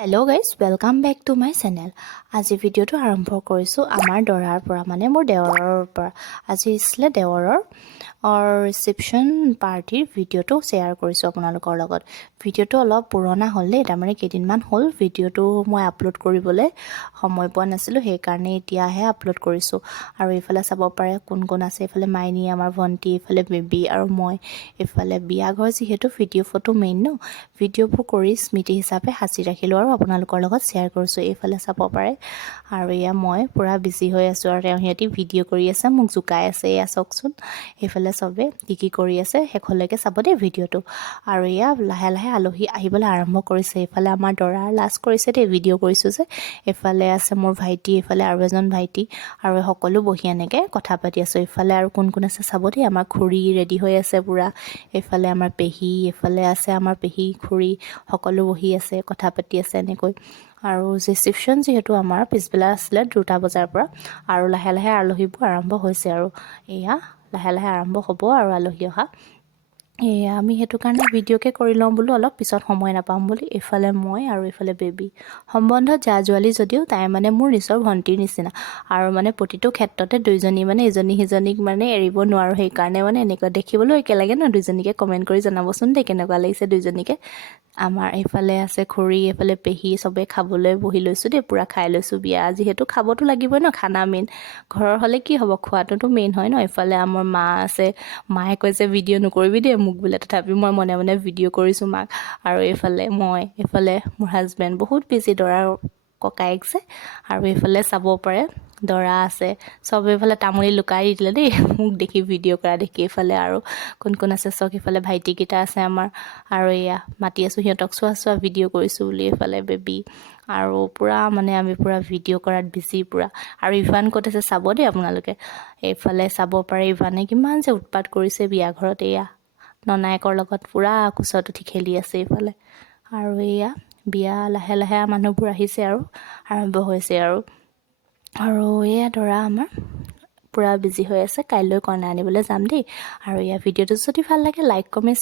Hello' guys welcome back to my channel. আজি ভিডিঅ'টো আৰম্ভ কৰিছোঁ আমাৰ দৰাৰ পৰা, মানে মোৰ দেৱৰৰ পৰা। আজি আছিলে দেৱৰৰ ৰিচিপশ্যন পাৰ্টিৰ ভিডিঅ'টো শ্বেয়াৰ কৰিছোঁ আপোনালোকৰ লগত। ভিডিঅ'টো অলপ পুৰণা হ'ল দেই, তাৰমানে কেইদিনমান হ'ল ভিডিঅ'টো মই আপলোড কৰিবলৈ সময় পোৱা নাছিলোঁ, সেইকাৰণে এতিয়াহে আপলোড কৰিছোঁ। আৰু এইফালে চাব পাৰে কোন কোন আছে। এইফালে মাইনী, আমাৰ ভণ্টি, এইফালে বেবী আৰু মই। এইফালে বিয়া ঘৰ যিহেতু ভিডিঅ' ফটো মেইন ন, ভিডিঅ'বোৰ কৰি স্মৃতি হিচাপে সাঁচি ৰাখিলোঁ আৰু আপোনালোকৰ লগত শ্বেয়াৰ কৰিছোঁ। এইফালে চাব পাৰে আৰু এয়া মই পূৰা বিজি হৈ আছোঁ আৰু সিহঁতি ভিডিঅ' কৰি আছে, মোক জোকাই আছে। এয়া চাওকচোন, এইফালে চবে কি কৰি আছে শেষলৈকে চাব দেই ভিডিঅ'টো। আৰু এয়া লাহে লাহে আলহী আহিবলৈ আৰম্ভ কৰিছে। এইফালে আমাৰ দৰা লাজ কৰিছে দেই, ভিডিঅ' কৰিছোঁ যে। এইফালে আছে মোৰ ভাইটি, এইফালে আৰু এজন ভাইটি, আৰু সকলো বহি এনেকৈ কথা পাতি আছোঁ। এইফালে আৰু কোন কোন আছে চাব দেই। আমাৰ খুৰী ৰেডি হৈ আছে পূৰা। এইফালে আমাৰ পেহী, এইফালে আছে আমাৰ পেহী খুৰী, সকলো বহি আছে, কথা পাতি আছে এনেকৈ। আৰু ৰিচিপশ্যন যিহেতু আমাৰ পিছবেলা আছিলে 2টা বজাৰ পৰা, আৰু লাহে লাহে আলহীবোৰ আৰম্ভ হৈছে আৰু এয়া লাহে লাহে আৰম্ভ হ'ব আৰু আলহী অহা। এয়া আমি সেইটো কাৰণে ভিডিঅ'কে কৰি লওঁ বোলো, অলপ পিছত সময় নাপাম বুলি। এইফালে মই আৰু এইফালে বেবী। সম্বন্ধত জা জোৱালি যদিও তাই মানে মোৰ নিজৰ ভণ্টিৰ নিচিনা, আৰু মানে প্ৰতিটো ক্ষেত্ৰতে দুইজনী মানে ইজনী সিজনীক মানে এৰিব নোৱাৰোঁ। সেইকাৰণে মানে এনেকুৱা দেখিবলৈও একে লাগে ন দুইজনীকে। কমেণ্ট কৰি জনাবচোন দেই কেনেকুৱা লাগিছে দুইজনীকে। আমাৰ এইফালে আছে খুৰী, এইফালে পেহী, চবেই খাবলৈ বহি লৈছোঁ দেই, পূৰা খাই লৈছোঁ। বিয়া যিহেতু খাবতো লাগিবই ন, খানা মেইন। ঘৰৰ হ'লে কি হ'ব, খোৱাটোতো মেইন হয় ন। এইফালে আমাৰ মা আছে, মায়ে কৈছে ভিডিঅ' নকৰিবি দেই মোক বোলে, তথাপি মই মনে মনে ভিডিঅ' কৰিছোঁ মাক। আৰু এইফালে মই, এইফালে মোৰ হাজবেণ্ড বহুত বেছি, দৰাৰ ককায়েক যে। আৰু এইফালে চাব পাৰে দৰা আছে, চব এইফালে তামোলি লুকাই দি দিলে দেই মোক দেখি, ভিডিঅ' কৰা দেখি। এইফালে আৰু কোন কোন আছে চাওক, এইফালে ভাইটিকেইটা আছে আমাৰ, আৰু এয়া মাতি আছোঁ সিহঁতক, চোৱা ভিডিঅ' কৰিছোঁ বুলি। এইফালে বেবী, আৰু পূৰা মানে আমি পূৰা ভিডিঅ' কৰাত বিজি পূৰা। আৰু ইভান ক'ত আছে চাব দেই আপোনালোকে। এইফালে চাব পাৰে ইভানে কিমান যে উৎপাত কৰিছে বিয়া ঘৰত। এয়া ননায়েকৰ লগত পূৰা কোচত উঠি খেলি আছে এইফালে। আৰু এয়া বিয়া লাহে লাহে মানুহবোৰ আহিছে আৰু আৰম্ভ হৈছে আৰু এয়া দৰা আমাৰ পূৰা বিজি হৈ আছে। কাইলৈ কইনা আনিবলৈ যাম দেই। আৰু এয়া ভিডিঅ'টো যদি ভাল লাগে লাইক কমেণ্ট